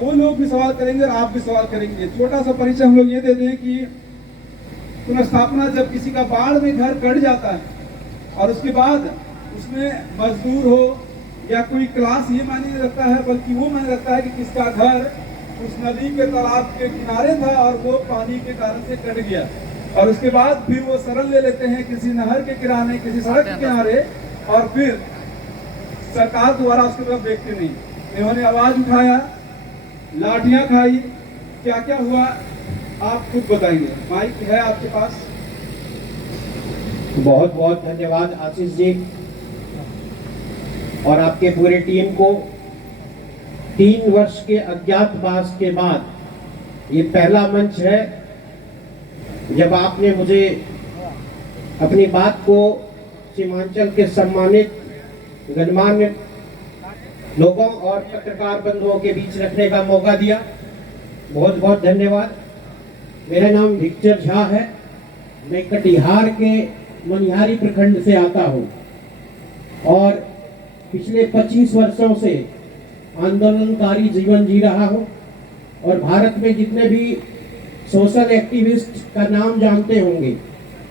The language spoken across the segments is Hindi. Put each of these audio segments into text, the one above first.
वो लोग भी सवाल करेंगे और आप भी सवाल करेंगे। छोटा सा परिचय हम लोग ये देते हैं कि पुनर्स्थापना जब किसी का बाढ़ में घर कट जाता है और उसके बाद उसमें मजदूर हो या कोई क्लास ये मायने नहीं रखता है, बल्कि वो मायने रखता है कि किसका घर उस नदी के तालाब के किनारे था और वो पानी के कारण से कट गया, और उसके बाद फिर वो शरण ले लेते हैं किसी नहर के किनारे, किसी सड़क के किनारे, और फिर सरकार द्वारा उसकी तरफ देखते नहीं। इन्होंने आवाज उठाया, लाठियां खाई, क्या क्या हुआ आप खुद बताइए। माइक है आपके पास। बहुत बहुत धन्यवाद आशीष जी और आपके पूरे टीम को। 3 वर्ष के अज्ञातवास के बाद ये पहला मंच है जब आपने मुझे अपनी बात को सीमांचल के सम्मानित गणमान्य लोगों और पत्रकार बंधुओं के बीच रखने का मौका दिया। बहुत बहुत धन्यवाद। मेरा नाम विक्टर झा है। मैं कटिहार के मनिहारी प्रखंड से आता हूँ और पिछले 25 वर्षों से आंदोलनकारी जीवन जी रहा हूँ और भारत में जितने भी सोशल एक्टिविस्ट का नाम जानते होंगे,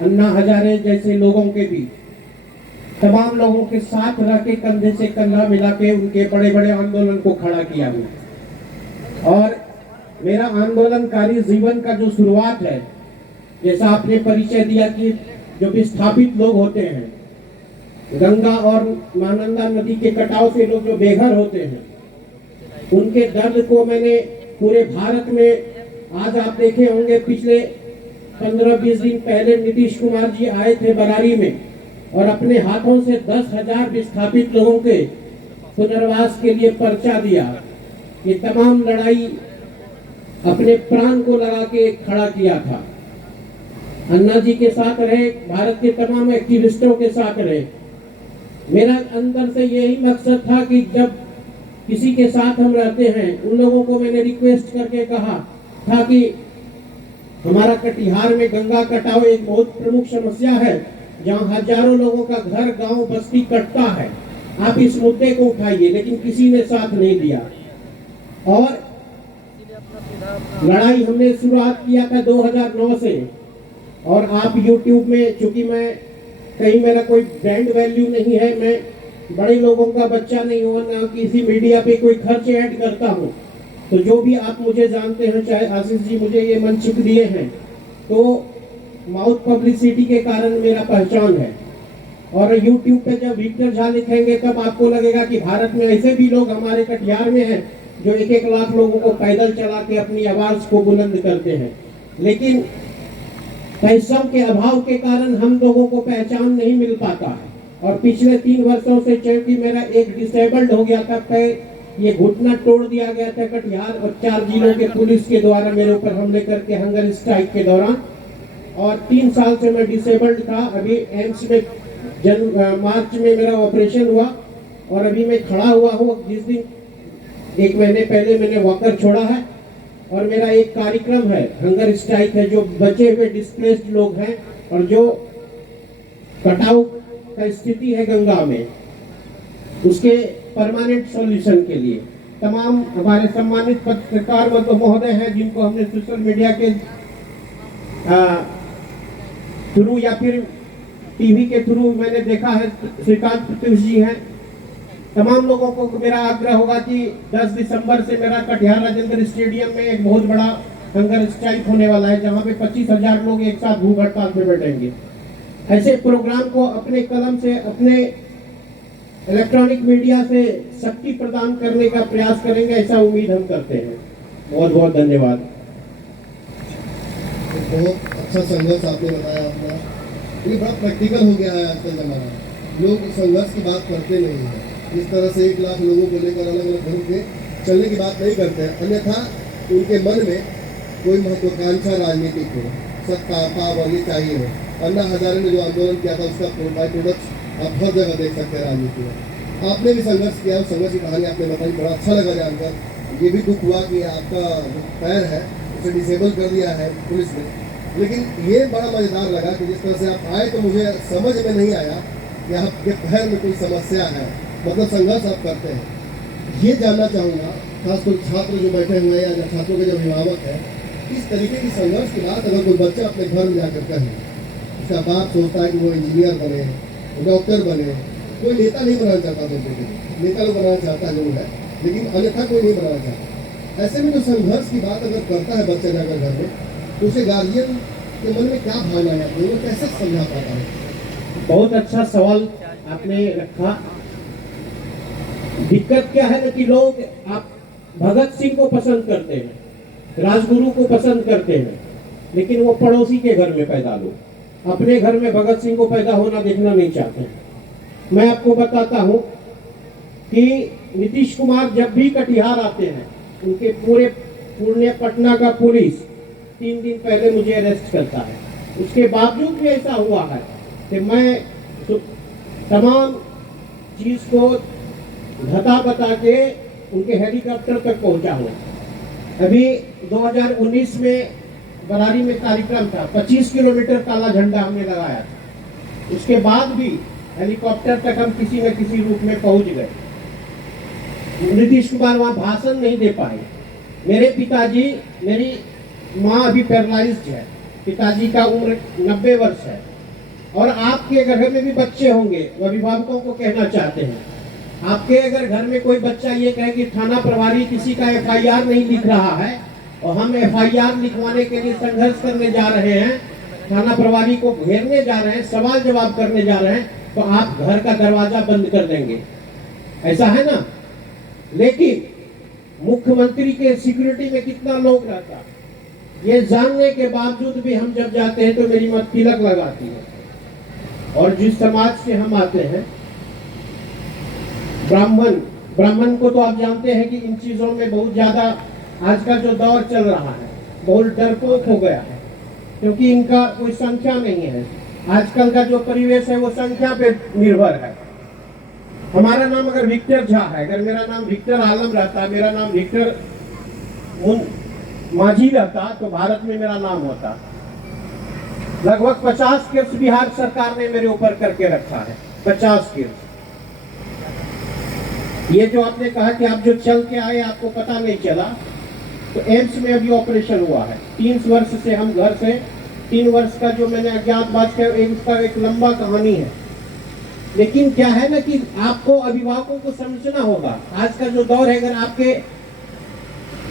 अन्ना हजारे जैसे लोगों के भी तमाम लोगों के साथ रह के कंधे से कंधा मिला के उनके बड़े बड़े आंदोलन को खड़ा किया हूँ। और मेरा आंदोलनकारी जीवन का जो शुरुआत है, जैसा आपने परिचय दिया कि जो विस्थापित लोग होते हैं, गंगा और महानंदा नदी के कटाव से लोग जो बेघर होते हैं, उनके दर्द को मैंने पूरे भारत में, आज आप देखे होंगे पिछले 15-20 दिन पहले नीतीश कुमार जी आए थे बरारी में और अपने हाथों से 10,000 विस्थापित लोगों के पुनर्वास के लिए पर्चा दिया। ये तमाम लड़ाई अपने प्राण को लगा के खड़ा किया था। अन्ना जी के साथ रहे, भारत के तमाम एक्टिविस्टों के साथ रहे। मेरा अंदर से यही मकसद था कि जब किसी के साथ हम रहते हैं, उन लोगों को मैंने रिक्वेस्ट करके कहा था कि हमारा कटिहार में गंगा कटाव एक बहुत प्रमुख समस्या है, जहां हजारों लोगों का घर, गांव, बस्ती कटता है। आप इस मुद्दे को उठाइए, लेकिन किसी ने साथ नहीं दिया। और लड़ाई हमने शुरुआत किया था 2009 से। और आप YouTube में, चूंकि मैं कहीं मेरा कोई ब्रांड वैल्यू नहीं है, मैं बड़े लोगों का बच्चा नहीं हुआ, ना किसी मीडिया पे कोई खर्च ऐड करता हूँ, तो जो भी आप मुझे जानते हैं, चाहे आशीष जी मुझे ये मंच दिए हैं, तो माउथ पब्लिसिटी के कारण मेरा पहचान है। और YouTube पे जब विक्टर झा लिखेंगे तब आपको लगेगा कि भारत में ऐसे भी लोग हमारे कटिहार में हैं जो 1-1 लाख लोगों को पैदल चला के अपनी आवाज को बुलंद करते हैं। लेकिन पैसों के अभाव के कारण हम लोगों को पहचान नहीं मिल पाता है। और पिछले 3 वर्षों से क्योंकि मेरा एक डिसेबल्ड हो गया था पैर, ये घुटना तोड़ दिया गया था कटिहार और 4 जिलों के पुलिस के द्वारा मेरे ऊपर हमले करके हंगर स्ट्राइक के दौरान, और 3 साल से मैं डिसेबल्ड था। अभी एम्स में मार्च में मेरा ऑपरेशन हुआ और अभी मैं खड़ा हुआ हूँ। जिस दिन 1 महीने पहले मैंने वॉकर छोड़ा है और मेरा एक कार्यक्रम है, हंगर स्ट्राइक है, जो बचे हुए डिस्प्लेस्ड लोग हैं और जो कटाव का स्थिति है गंगा में, उसके परमानेंट सॉल्यूशन के लिए तमाम हमारे सम्मानित पत्रकार महोदय हैं, जिनको हमने सोशल मीडिया के थ्रू या फिर टीवी के थ्रू मैंने देखा है, श्रीकांत प्रत्युष जी हैं। तमाम लोगों को मेरा आग्रह होगा कि 10 दिसंबर से मेरा कटिहार राजेंद्र स्टेडियम में एक बहुत बड़ा हंगर स्ट्राइक होने वाला है, जहां पे 25,000 लोग एक साथ भूख हड़ताल पे बैठेंगे। ऐसे प्रोग्राम को अपने कलम से, अपने इलेक्ट्रॉनिक मीडिया से शक्ति प्रदान करने का प्रयास करेंगे, ऐसा उम्मीद हम करते हैं। बहुत बहुत धन्यवाद। बहुत अच्छा संघर्ष आपने बताया अपना। ये बड़ा प्रैक्टिकल हो गया है आजकल ज़माना। लोग संघर्ष की बात करते नहीं हैं। इस तरह से 1 लाख लोगों को लेकर अलग अलग घरों के चलने की बात नहीं करते हैं, अन्यथा उनके मन में कोई महत्वाकांक्षा राजनीतिक हो, सत्ता, पावर ये चाहिए हो। अन्ना हजारे ने जो आंदोलन किया था, उसका बाई प्रोडक्ट आप हर जगह देख सकते हैं राजनीति में। आपने भी संघर्ष किया, संघर्ष की कहानी आपने बताई, बड़ा अच्छा लगा जानकर। ये भी दुख हुआ कि आपका पैर है उसे डिसेबल कर दिया है पुलिस ने, लेकिन ये बड़ा मज़ेदार लगा कि जिस तरह से आप आए तो मुझे समझ में नहीं आया कि आपके पैर में कोई समस्या है, मतलब संघर्ष आप करते हैं। ये जानना चाहूँगा खासकर छात्र जो बैठे हुए हैं या छात्रों के जो अभिभावक हैं, इस तरीके की संघर्ष के बाद अगर कोई बच्चा अपने घर में जाकर कहे, उसका बाप सोचता है कि वो इंजीनियर बने, डॉक्टर बने, कोई नेता नहीं बनाना चाहता तो नेता लोग बनाना चाहता जरूर है, लेकिन अन्यथा कोई नहीं बनाना चाहता। ऐसे में जो संघर्ष की बात अगर करता है बच्चा जाकर घर में, तो उसे गार्जियन के मन में क्या भावना है, वो कैसे समझा पाता है? बहुत अच्छा सवाल आपने रखा। दिक्कत क्या है ना कि लोग आप भगत सिंह को पसंद करते हैं, राजगुरु को पसंद करते हैं, लेकिन वो पड़ोसी के घर में पैदा लो, अपने घर में भगत सिंह को पैदा होना देखना नहीं चाहते। मैं आपको बताता हूं कि नीतीश कुमार जब भी कटिहार आते हैं, उनके पूरे पूर्णिया पटना का पुलिस 3 दिन पहले मुझे अरेस्ट करता है। उसके बावजूद भी ऐसा हुआ है कि मैं तमाम चीज को धता बता के उनके हेलीकॉप्टर तक पहुंचा हूँ। अभी 2019 में बरारी में कार्यक्रम था, 25 किलोमीटर काला झंडा हमने लगाया। उसके बाद भी हेलीकॉप्टर तक हम किसी न किसी रूप में पहुंच गए। नीतीश कुमार वहां भाषण नहीं दे पाए। मेरे पिताजी, मेरी माँ अभी पैरालाइज्ड है, पिताजी का उम्र 90 वर्ष है, और आपके घर में भी बच्चे होंगे, अभिभावकों को कहना चाहते हैं, आपके अगर घर में कोई बच्चा ये कहे कि थाना प्रभारी किसी का FIR नहीं लिख रहा है और हम FIR लिखवाने के लिए संघर्ष करने जा रहे हैं, थाना प्रभारी को घेरने जा रहे हैं, सवाल जवाब करने जा रहे हैं, तो आप घर का दरवाजा बंद कर देंगे, ऐसा है ना। लेकिन मुख्यमंत्री के सिक्योरिटी में कितना लोग रहता, ये जानने के बावजूद भी हम जब जाते हैं तो मेरी मत तिलक लगाती है। और जिस समाज से हम आते हैं, ब्राह्मण को तो आप जानते हैं कि इन चीजों में बहुत ज्यादा आज का जो दौर चल रहा है बहुत डरपोक हो गया है, क्योंकि इनका कोई संख्या नहीं है। आजकल का जो परिवेश है वो संख्या पे निर्भर है। हमारा नाम अगर विक्टर झा है, अगर मेरा नाम विक्टर आलम रहता, मेरा नाम विक्टर माझी रहता, तो भारत में मेरा नाम होता। लगभग 50 केस बिहार सरकार ने मेरे ऊपर करके रखा है, 50 केस। ये जो आपने कहा कि आप जो चल के आए आपको पता नहीं चला, तो एम्स में अभी ऑपरेशन हुआ है। 3 वर्ष से हम घर से, 3 वर्ष का जो मैंने अज्ञातवास किया, उसका एक लंबा कहानी है। लेकिन क्या है ना कि आपको अभिभावकों को समझना होगा, आज का जो दौर है, अगर आपके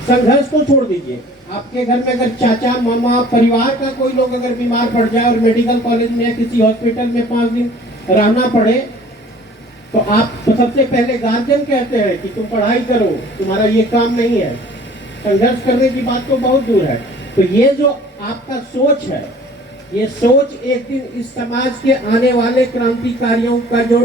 संघर्ष को छोड़ दीजिए, आपके घर में अगर चाचा मामा परिवार का कोई लोग अगर बीमार पड़ जाए और मेडिकल कॉलेज में या किसी हॉस्पिटल में 5 दिन रहना पड़े, तो आप तो सबसे पहले गार्जियन कहते हैं कि तुम पढ़ाई करो, तुम्हारा ये काम नहीं है। संघर्ष करने की बात तो बहुत दूर है। तो ये जो आपका सोच है, ये सोच एक दिन इस समाज के आने वाले क्रांतिकारियों का जो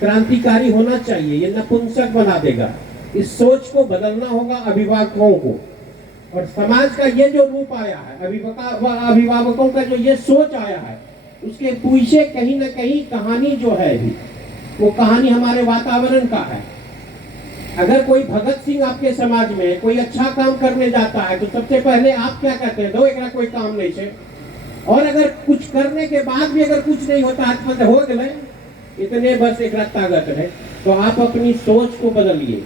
क्रांतिकारी होना चाहिए, ये नपुंसक बना देगा। इस सोच को बदलना होगा अभिभावकों को। और समाज का ये जो रूप आया है, अभिभावकों का जो ये सोच आया है, उसके पीछे कहीं ना कहीं कहानी जो है भी, वो कहानी हमारे वातावरण का है। अगर कोई भगत सिंह आपके समाज में कोई अच्छा काम करने जाता है, तो सबसे पहले आप क्या कहते हैं, दो एकरा कोई काम नहीं है। और अगर कुछ करने के बाद भी अगर कुछ नहीं होता, आत्महत हो गए, इतने बस एक ताकत है, तो आप अपनी सोच को बदलिए।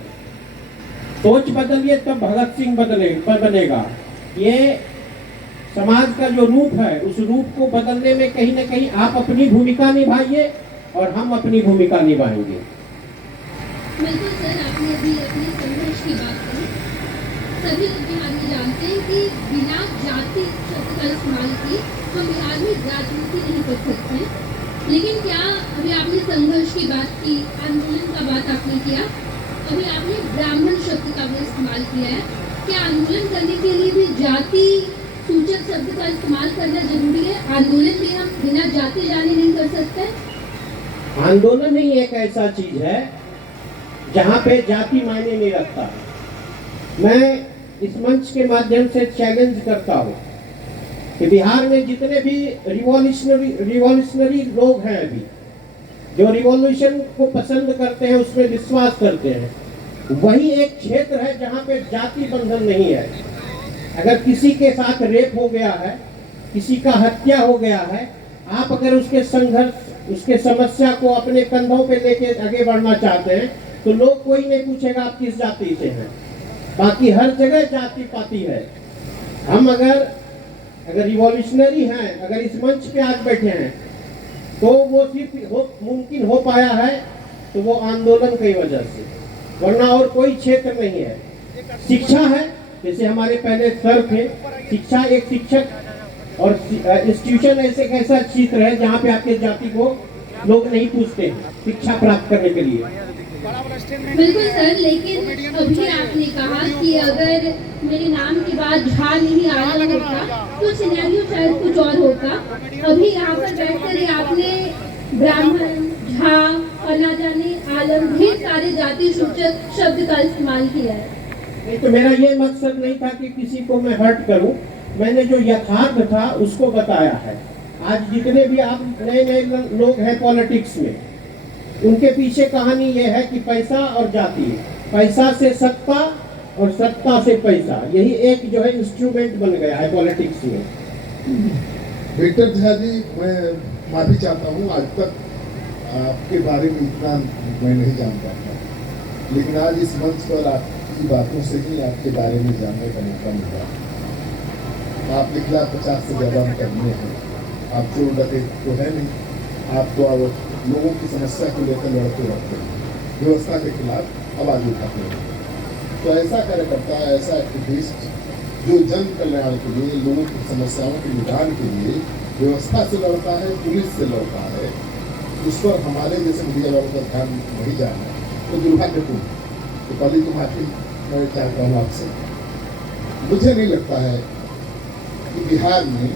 सोच बदलिए तब भगत सिंह बनेगा। ये समाज का जो रूप है, उस रूप को बदलने में कहीं ना कहीं आप अपनी भूमिका निभाइए और हम अपनी भूमिका निभाएंगे। बिल्कुल सर, आपने अभी अपने संघर्ष की बात करी। सभी लोग बिहार में जानते हैं कि बिना जाति शब्द का इस्तेमाल किए हम बिहार में राजनीति नहीं कर सकते हैं। लेकिन क्या अभी आपने संघर्ष की बात की, आंदोलन का बात आपने किया, अभी आपने ब्राह्मण शब्द का भी इस्तेमाल किया है। क्या आंदोलन करने के लिए भी जाति सूचक शब्द का इस्तेमाल करना जरूरी है? आंदोलन में हम बिना जाति जाने नहीं कर सकते? आंदोलन ही एक ऐसा चीज है जहाँ पे जाति मायने नहीं रखता। मैं इस मंच के माध्यम से चैलेंज करता हूँ कि बिहार में जितने भी रिवॉल्यूशनरी लोग हैं, अभी जो रिवॉल्यूशन को पसंद करते हैं, उसमें विश्वास करते हैं, वही एक क्षेत्र है जहाँ पे जाति बंधन नहीं है। अगर किसी के साथ रेप हो गया है, किसी का हत्या हो गया है, आप अगर उसके संघर्ष, उसके समस्या को अपने कंधों पे लेके आगे बढ़ना चाहते हैं, तो लोग कोई नहीं पूछेगा आप किस जाति से हैं। बाकी हर जगह जाति पाति है। हम अगर रिवॉल्यूशनरी हैं, अगर इस मंच पे आज बैठे हैं, तो वो सिर्फ मुमकिन हो पाया है तो वो आंदोलन की वजह से, वरना और कोई क्षेत्र नहीं है। शिक्षा है, जैसे हमारे पहले सर थे, शिक्षा एक शिक्षक और इंस्टीट्यूशन ऐसा क्षेत्र है जहाँ पे आपके जाति को लोग नहीं पूछते हैं शिक्षा प्राप्त करने के लिए। बिल्कुल सर, लेकिन अभी आपने कहा कि अगर मेरे नाम के बाद झा नहीं आलम होता तो सिनेरियो शायद कुछ और होता। अभी यहाँ पर बैठकर आपने ब्राह्मण, झा और ना जाने आलम ढेर सारे जाति सूचक शब्द का इस्तेमाल किया है। नहीं, तो मेरा ये मकसद नहीं था कि किसी को मैं हर्ट करूं, मैंने जो यथार्थ था उसको बताया है। आज जितने भी आप नए लोग हैं पॉलिटिक्स में, उनके पीछे कहानी ये है कि पैसा और जाति, पैसा से सत्ता और सत्ता से पैसा, यही एक जो है इंस्ट्रूमेंट बन गया है पॉलिटिक्स में। विक्टर झा जी, मैं माफी चाहता हूँ, आज तक आपके बारे में इतना मैं नहीं जानता था, लेकिन आज इस मंच पर आपकी बातों से ही आपके बारे में जानने का मौका मिला। आपके खिलाफ 50 से ज़्यादा मुकदमे हैं, आप चोर डकैत तो है नहीं, आप तो अब लोगों की समस्या को लेकर लड़ते रहते हैं, व्यवस्था के खिलाफ आवाज उठाते हैं। तो ऐसा कार्यकर्ता, ऐसा एक्टिविस्ट जो जन कल्याण के लिए, लोगों की समस्याओं के निदान के लिए व्यवस्था से लड़ता है, पुलिस से लड़ता है, उस पर हमारे जैसे मीडिया वालों का ध्यान नहीं जाना तो दुर्भाग्यपूर्ण। तो पहले तो माफी मैं चाहता हूँ आपसे। मुझे नहीं लगता है कि बिहार में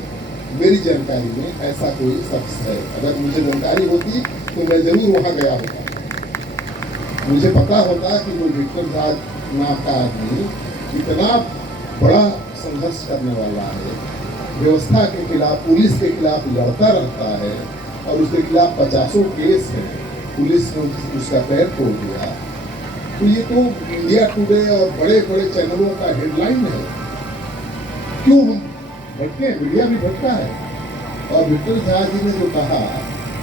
मेरी जानकारी में ऐसा कोई शख्स है। अगर मुझे जानकारी होती तो मैं जरूर वहाँ गया होता। मुझे पता होता कि वो विक्टर झा नाम का आदमी इतना बड़ा संघर्ष करने वाला है, व्यवस्था के खिलाफ, पुलिस के खिलाफ लड़ता रहता है, और उसके खिलाफ 50 केस है, पुलिस ने उसका पैर तोड़ दिया। तो ये तो इंडिया टुडे और बड़े बड़े चैनलों का हेडलाइन है। क्यों हम भटके हैं? मीडिया भी भटका है। और विक्टर झा जी ने जो कहा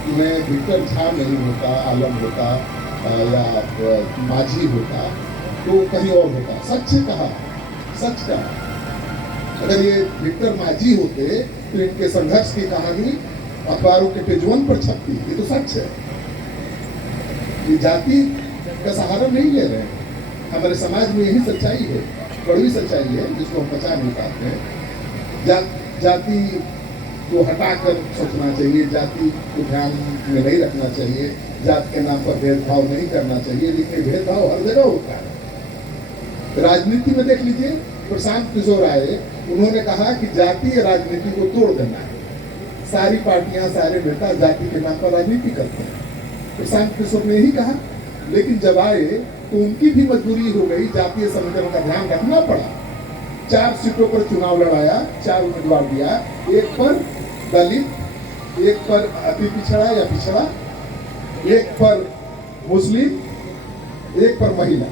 कि मैं विक्टर झा नहीं होता, आलम होता या माझी होता तो कहीं और होता, सच कहा, सच कहा। अगर ये विक्टर माझी होते तो इनके संघर्ष की कहानी अखबारों के पेज 1 पर छपती। ये तो सच है। ये जाति का सहारा नहीं ले रहे हैं। हमारे समाज में यही सच्चाई है, कड़वी सच्चाई है, जिसको हम पचा नहीं पाते हैं। जाति को हटाकर सोचना चाहिए, जाति को ध्यान में नहीं रखना चाहिए, जाति के नाम पर भेदभाव नहीं करना चाहिए, लेकिन भेदभाव हर जगह होता है। राजनीति में देख लीजिए, प्रशांत किशोर आए, उन्होंने कहा कि जातीय राजनीति को तोड़ देना है। सारी पार्टियां, सारे नेता जाति के नाम पर राजनीति करते हैं। प्रशांत किशोर ने यही कहा, लेकिन जब आए तो उनकी भी मजबूरी हो गई, जातीय समीकरण का ध्यान रखना पड़ा। 4 सीटों पर चुनाव लड़ाया, 4 उम्मीदवार दिया, एक पर दलित, एक पर अति पिछड़ा या पिछड़ा, एक पर मुस्लिम, एक पर महिला।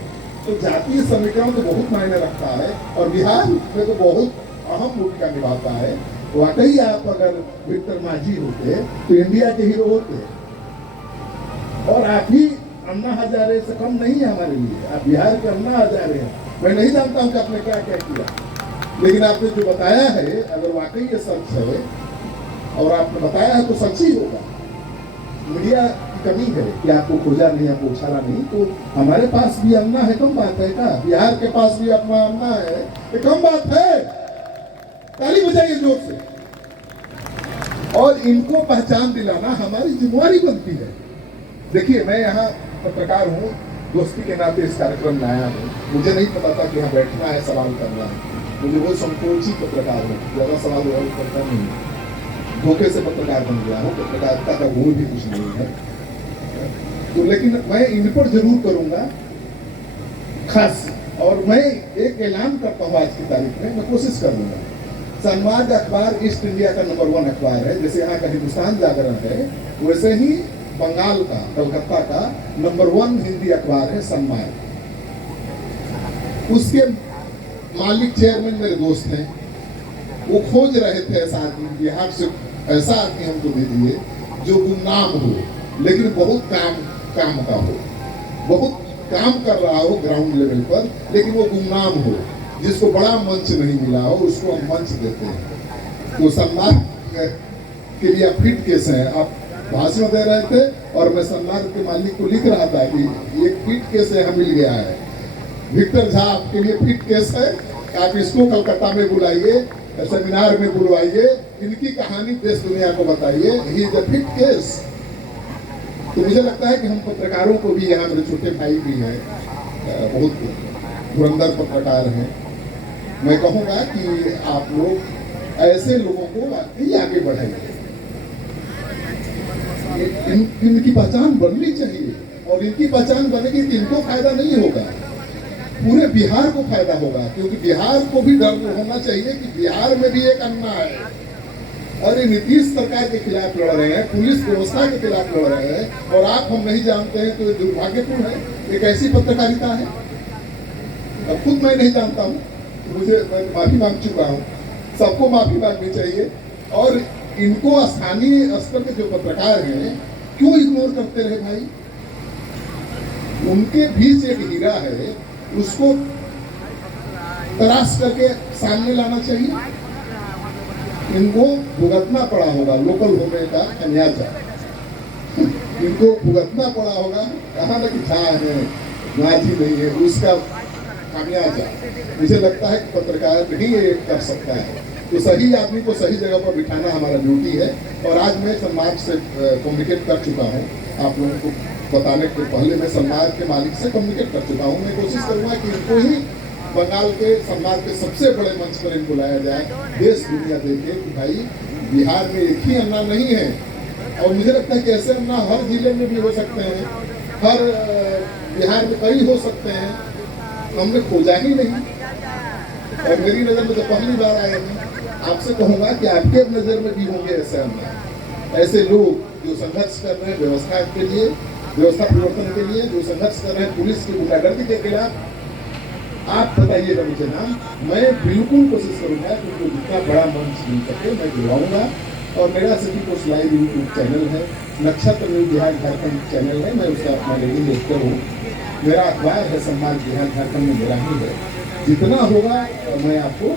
तो जातीय समीकरण तो बहुत मायने रखता है और बिहार में तो बहुत अहम भूमिका निभाता है। वाकई आप अगर विक्टर माझी होते तो इंडिया के हीरो होते, और आप ही अन्ना हजारे से कम नहीं है हमारे लिए। आप बिहार के अन्ना हजारे हैं। मैं नहीं जानता हूं कि आपने क्या क्या किया, लेकिन आपने जो बताया है, अगर वाकई ये सच है और आपने बताया है तो सच ही होगा। मीडिया की कमी है कि आपको खोजा नहीं, आपको उछाला नहीं। तो हमारे पास भी अन्ना है, कम बात है का? बिहार के पास भी अपना अन्ना है, ये कम बात है? ताली बजाइए जोर से। और इनको पहचान दिलाना हमारी जिम्मेवारी बनती है। देखिए, मैं यहाँ पत्रकार हूँ, दोस्ती के नाते इस कार्यक्रम में आया हूँ। मुझे नहीं पता था कि यहाँ बैठना है, सवाल करना है। मुझे बहुत संकोची पत्रकार हूँ, ज़्यादा सवाल करता नहीं है। धोखे से पत्रकार बन गया हूँ, पत्रकारिता का गुण भी कुछ नहीं है। तो लेकिन मैं इन पर जरूर करूँगा खास, और मैं एक ऐलान करता हूँ आज की तारीख में, मैं कोशिश करूँगा। संवाद अखबार ईस्ट इंडिया का नंबर 1 अखबार है। जैसे यहाँ का हिंदुस्तान जागरण है, वैसे ही बंगाल का, कलकत्ता का नंबर 1 हिंदी अखबार है संवाद। उसके मालिक चेयरमैन मेरे दोस्त हैं। वो खोज रहे थे ऐसा आदमी, बिहार से ऐसा आदमी हमको दीजिए जो गुमनाम हो, लेकिन बहुत काम का हो, बहुत काम कर रहा हो ग्राउंड लेवल पर, लेकिन वो गुमनाम हो, जिसको बड़ा मंच नहीं मिला हो, उसको हम मंच देते हैं। तो सम्मान के लिए फिट केस है। आप भाषण दे रहे थे और मैं सम्मान के मालिक को लिख रहा था कि एक फिट केस यहाँ मिल गया है, विक्टर झा आपके लिए फिट केस है। आप इसको कलकत्ता में बुलाइए, सेमिनार में बुलवाइए, इनकी कहानी देश दुनिया को बताइए। He is a fit case. तो मुझे लगता है कि हम पत्रकारों को भी, यहाँ मेरे छोटे भाई भी हैं, बहुत धुरंधर पत्रकार हैं, मैं कहूँगा कि आप लोग ऐसे लोगों को वाकई आगे बढ़ाइए। इनकी पहचान बननी चाहिए, और इनकी पहचान बनेगी तो इनको फायदा नहीं होगा, पूरे बिहार को फायदा होगा। क्योंकि बिहार को भी डर होना चाहिए कि बिहार में भी एक अन्ना है। अरे नीतीश सरकार के खिलाफ लड़ रहे हैं, पुलिस व्यवस्था के खिलाफ लड़ रहे हैं, और आप हम नहीं जानते हैं, तो ये दुर्भाग्यपूर्ण है। एक ऐसी पत्रकारिता है, अब खुद मैं नहीं जानता हूँ, मुझे माफी मांग चुका हूँ, सबको माफी मांगनी चाहिए। और इनको स्थानीय स्तर के जो पत्रकार हैं, क्यों इग्नोर करते रहे भाई? उनके बीच एक हीरा है, उसको तलाश करके सामने लाना चाहिए। इनको भुगतना पड़ा होगा लोकल होने का खमियाजा, इनको भुगतना पड़ा होगा। कहाँ ना कि झा है, नाजी नहीं है, उसका खमियाजा। मुझे लगता है कि पत्रकार नहीं ये कर सकता है। तो सही आदमी को सही जगह पर बिठाना हमारा ड्यूटी है। और आज मैं समाज से कम्युनिकेट कर चुका हूँ, आप लोगों को बताने के पहले मैं समाज के मालिक से कम्युनिकेट कर चुका हूँ। मैं कोशिश करूँगा कि इनको ही बंगाल के समाज के सबसे बड़े मंच पर इनको लाया जाए, देश दुनिया देखे कि भाई बिहार में एक ही अन्ना नहीं है। और मुझे लगता है कि ऐसे अन्ना हर जिले में भी हो सकते हैं, हर बिहार में कई हो सकते हैं, हमने खोजा ही नहीं। और मेरी नज़र में तो पहली बार आए हैं। आपसे कहूँगा कि आपके नज़र में भी होंगे ऐसे अन्ना, ऐसे लोग जो संघर्ष कर रहे हैं व्यवस्था के लिए, व्यवस्था परिवर्तन के लिए, जो संघर्ष कर रहे हैं पुलिस की गुंडागर्दी के खिलाफ। आप बताइएगा मुझे नाम, मैं बिल्कुल कोशिश करूंगा कि उनको जितना बड़ा मंच मिल सके मैं दिलवाऊंगा। और मेरा city post live YouTube channel है, नक्षत्र न्यूज बिहार झारखंड चैनल है, मैं उसका अपना रेडिंग देखता हूँ। मेरा अखबार है सम्मान बिहार झारखंड में मेरा ही है। जितना होगा मैं आपको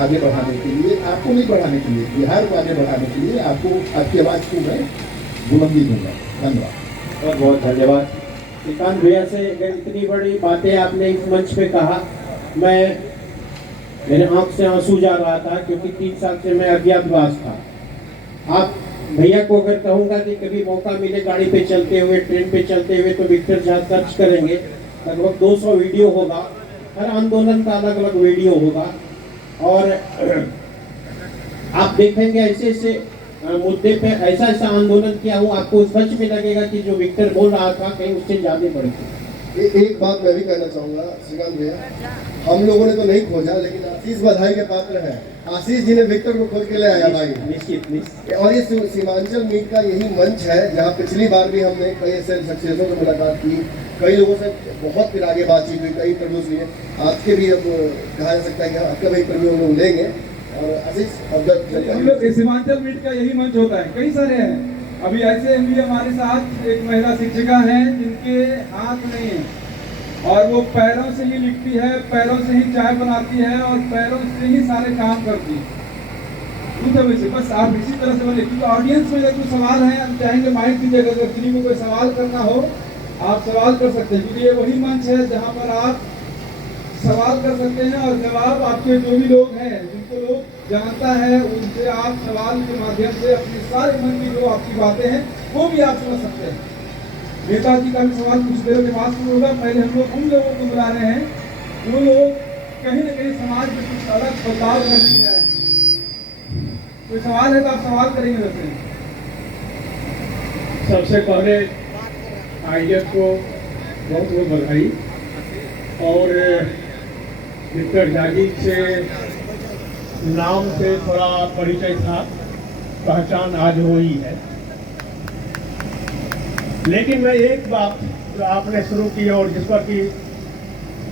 आगे बढ़ाने के लिए, आपको नहीं बढ़ाने के लिए, बिहार को आगे बढ़ाने के लिए आपको, आपकी आवाज़ को मैं बुलंदी दूंगा। धन्यवाद, बहुत बहुत धन्यवाद। श्रीकांत भैया से इतनी बड़ी बातें आपने इस मंच पे कहा, मेरे आंख से आंसू जा रहा था, क्योंकि 3 साल से मैं अज्ञातवास था। आप भैया को अगर कहूँगा कि कभी मौका मिले गाड़ी पे चलते हुए, ट्रेन पे चलते हुए, तो विक्टर झा सर्च करेंगे, लगभग 200 वीडियो होगा, हर आंदोलन का अलग अलग वीडियो होगा। और आप देखेंगे ऐसे ऐसे मुद्दे पे ऐसा ऐसा आंदोलन किया हुआ, आपको सच में लगेगा कि जो विक्टर बोल रहा था कहीं उससे ज्यादा बड़ी थी। एक बात मैं भी कहना चाहूँगा श्रीकांत भैया, हम लोगों ने तो नहीं खोजा, लेकिन आशीष बधाई के पात्र है। आशीष जी ने विक्टर को खोज के ले आया भाई। निश्चित। और ये सीमांचल मीट का यही मंच है जहाँ पिछली बार भी हमने कई ऐसे सक्सेसों से मुलाकात की, कई लोगों से बहुत फिर आगे बातचीत हुई, कई इंटरव्यूज लिए। आपके भी अब कहा जा सकता है कि आपका भी इंटरव्यू हम लोग लेंगे। और आशीष हम लोग सीमांचल मीट का यही मंच होता है, कई सारे हैं। अभी ऐसे भी हमारे साथ एक महिला शिक्षिका हैं जिनके हाथ नहीं है, और वो पैरों से ही लिखती है, पैरों से ही चाय बनाती है, और पैरों से ही सारे काम करती है। बस आप इसी तरह से बोले, क्योंकि ऑडियंस में अगर कोई सवाल है, हम चाहेंगे माइक दीजिएगा, अगर किसी को कोई सवाल करना हो आप सवाल कर सकते हैं, क्योंकि ये वही मंच है जहाँ पर आप सवाल कर सकते हैं और जवाब आपके जो भी लोग हैं, जिनको लोग जानता है, उनसे आप सवाल के माध्यम से अपने सारे मन की जो आपकी बातें हैं वो भी आप समझ सकते हैं। नेताजी का भी सवाल कुछ देर के बाद शुरू होगा। पहले हम लोग उन लोगों को बुला रहे हैं जो लोग कहीं ना कहीं समाज में कुछ अलग बदलाव करने के लिए आए। कोई सवाल है तो आप सवाल करेंगे। वैसे सबसे पहले आईएफ को बहुत बहुत बधाई, और विक्टर झा जी से नाम से थोड़ा परिचय था, पहचान आज हुई है। लेकिन मैं एक बात जो आपने शुरू की और जिस पर कि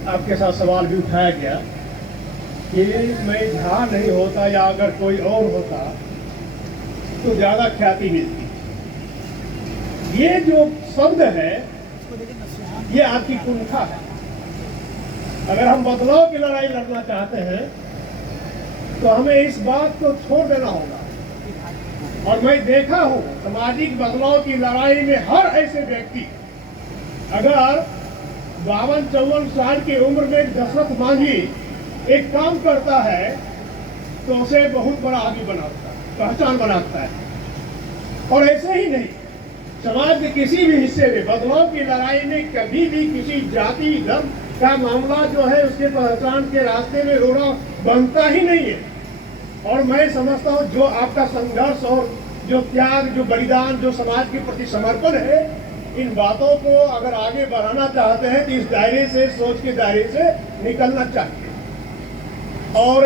आपके साथ सवाल भी उठाया गया कि मैं झा नहीं होता या अगर कोई और होता तो ज़्यादा ख्याति मिलती। ये जो शब्द है ये आपकी कुंठा है। अगर हम बदलाव की लड़ाई लड़ना चाहते हैं तो हमें इस बात को छोड़ देना होगा। और मैं देखा हूं सामाजिक बदलाव की लड़ाई में हर ऐसे व्यक्ति अगर 52-54 साल की उम्र में दशरथ मांझी एक काम करता है तो उसे बहुत बड़ा आदमी बनाता है, पहचान बनाता है। और ऐसे ही नहीं, समाज के किसी भी हिस्से में बदलाव की लड़ाई में कभी भी किसी जाति धर्म का मामला जो है उसके पहचान के रास्ते में रोड़ा बनता ही नहीं है। और मैं समझता हूँ जो आपका संघर्ष और जो त्याग, जो बलिदान, जो समाज के प्रति समर्पण है, इन बातों को अगर आगे बढ़ाना चाहते हैं तो इस दायरे से, सोच के दायरे से निकलना चाहिए। और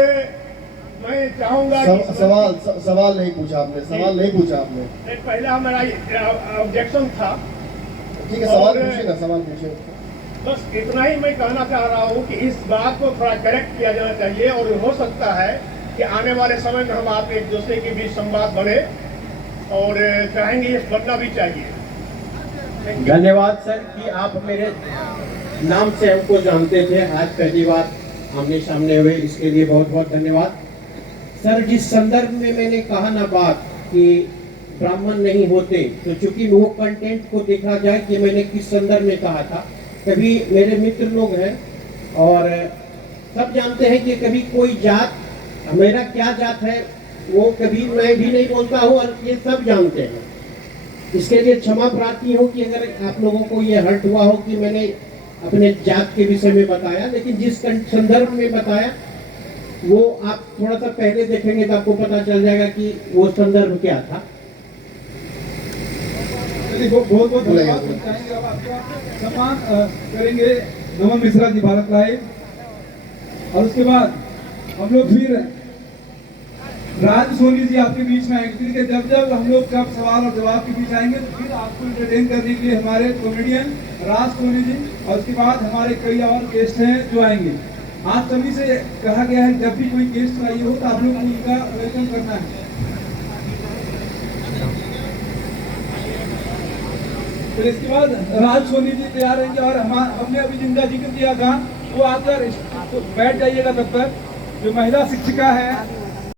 मैं चाहूंगा कि सवाल नहीं पूछा आपने। पहला मेरा ऑब्जेक्शन था। ठीक है, सवाल पूछिए ना, सवाल पूछिए। बस इतना ही मैं कहना चाह रहा हूँ कि इस बात को थोड़ा करेक्ट किया जाना चाहिए और हो सकता है कि आने वाले समय में हम आप एक दूसरे के बीच संवाद बढ़े और चाहेंगे ये बनना भी चाहिए। धन्यवाद सर कि आप मेरे नाम से हमको जानते थे, आज पहली बार आमने सामने हुए, इसके लिए बहुत बहुत धन्यवाद सर। जिस संदर्भ में मैंने कहा ना बात कि ब्राह्मण नहीं होते, तो चूंकि वो कंटेंट को देखा जाए कि मैंने किस संदर्भ में कहा था। कभी मेरे मित्र लोग हैं और सब जानते हैं कि कभी कोई जात, मेरा क्या जात है वो कभी मैं भी नहीं बोलता हूँ और ये सब जानते हैं। इसके लिए क्षमा प्रार्थी हूँ कि अगर आप लोगों को ये हर्ट हुआ हो कि मैंने अपने जात के विषय में बताया, लेकिन जिस संदर्भ में बताया वो आप थोड़ा सा पहले देखेंगे तो आपको पता चल जाएगा कि वो संदर्भ क्या था। चलिए बहुत बहुत धन्यवाद। चाहेंगे अब आपका सम्मान करेंगे नमन मिश्रा जी, भारत लाइव। और उसके बाद हम लोग फिर राज सोनी जी आपके बीच में आएंगे। कि जब हम लोग कब सवाल और जवाब के बीच आएंगे तो फिर आपको एंटरटेन करने के लिए हमारे कॉमेडियन राज सोनी जी और उसके बाद हमारे कई और गेस्ट हैं जो आएंगे। आप सभी से कहा गया है जब भी कोई गेस्ट आई हो तो आप लोग उनका वेलकम करना है। फिर इसके बाद राज सोनी जी तैयार रहेंगे और हमने अभी जिनका जिक्र किया था वो आकर बैठ जाइएगा। तब तक जो महिला शिक्षिका है